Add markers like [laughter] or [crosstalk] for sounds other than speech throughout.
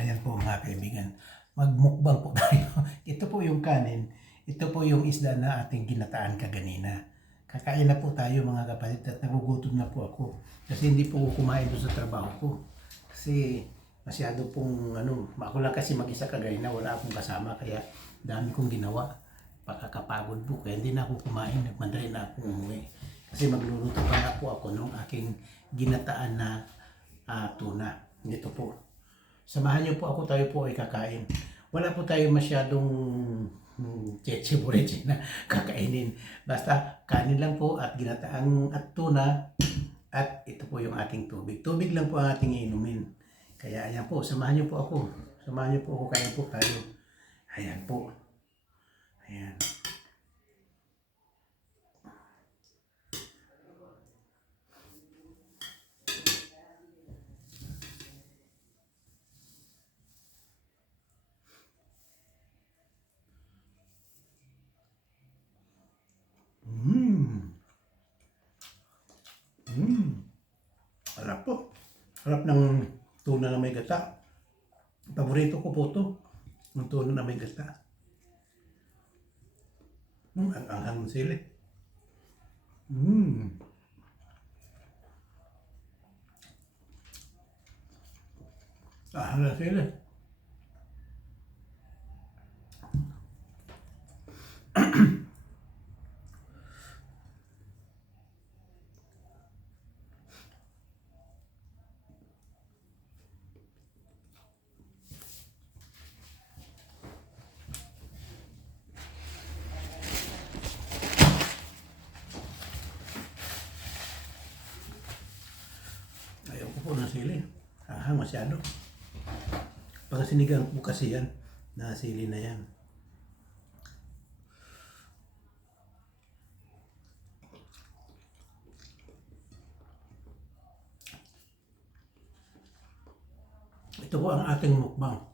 Ayan po mga kaibigan. Magmukbang po [laughs] tayo. Ito po yung kanin. Ito po yung isda na ating ginataan kaganina. Kakain na po tayo mga kapatid at nagugutom na po ako. Kasi hindi po kumain doon sa trabaho ko. Kasi masyado pong ano, ako lang kasi mag-isa kaganina, wala akong kasama kaya dami kong ginawa. Pakakapagod po kaya hindi na ako kumain, nagmadali na ako umuwi. Kasi magluluto pa na po ako ng aking ginataan na ah, tuna. Ito po. Samahan niyo po ako, tayo po ay kakain. Wala po tayo masyadong mm, cheche bureche na [laughs] kakainin. Basta kanin lang po at ginataang at tuna at ito po yung ating tubig. Tubig lang po ang ating inumin. Kaya ayan po, samahan niyo po ako. Samahan niyo po ako, kaya po tayo. Ayan po. Ayan. Mmm. Mmm. Harap po. Harap ng tuna na may gata. Paborito ko po to. Yung tuna na may gata. Hmm, ang anghang ng sili. Mmm. Ah, na sili. Ayaw ko po ng sili. Ahang masyado. Pag sinigang po kasi yan, na sili na yan. Ito po ang ating mukbang.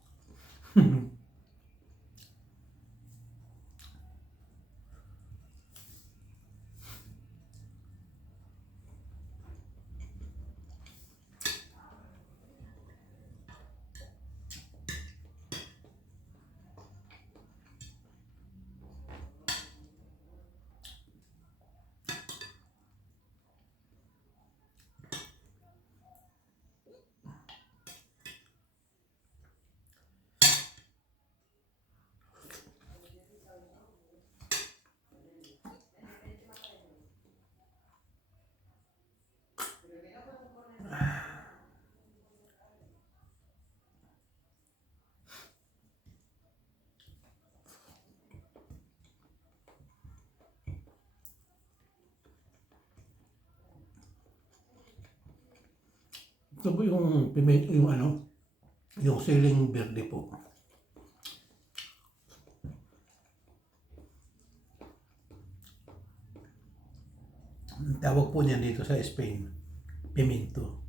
Ito po yung yung ano, yung siling verde po. Ang tawag po niyan dito sa Spain, pimento.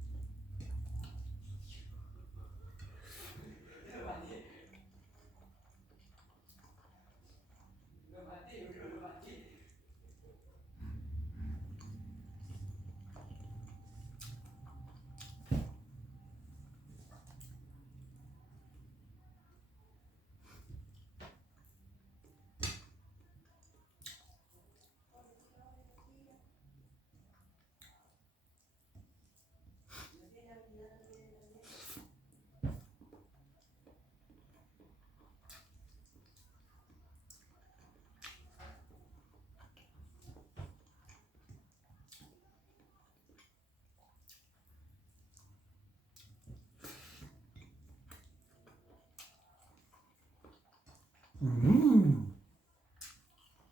Mmm.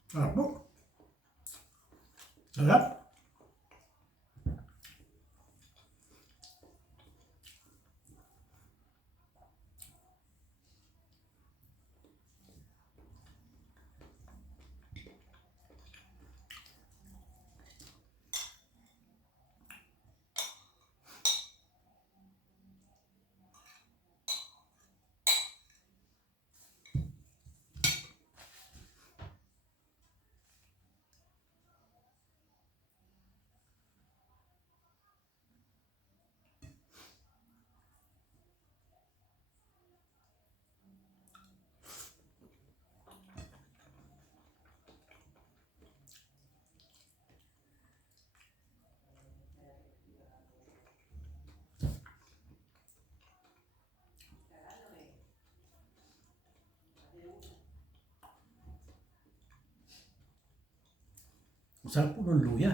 Sarap po. Sarap. Masarap po ng luya.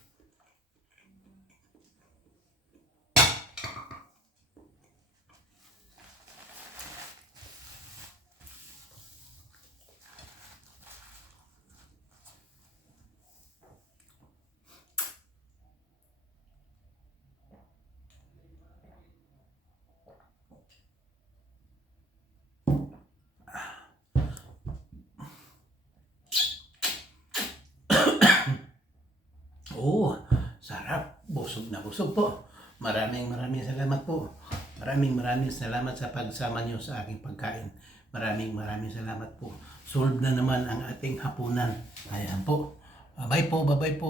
sarap. Busog na busog po. Maraming maraming salamat po. Maraming maraming salamat sa pagsama niyo sa aking pagkain. Maraming maraming salamat po. Solve na naman ang ating hapunan. Ayan po. Bye po, bye-bye po.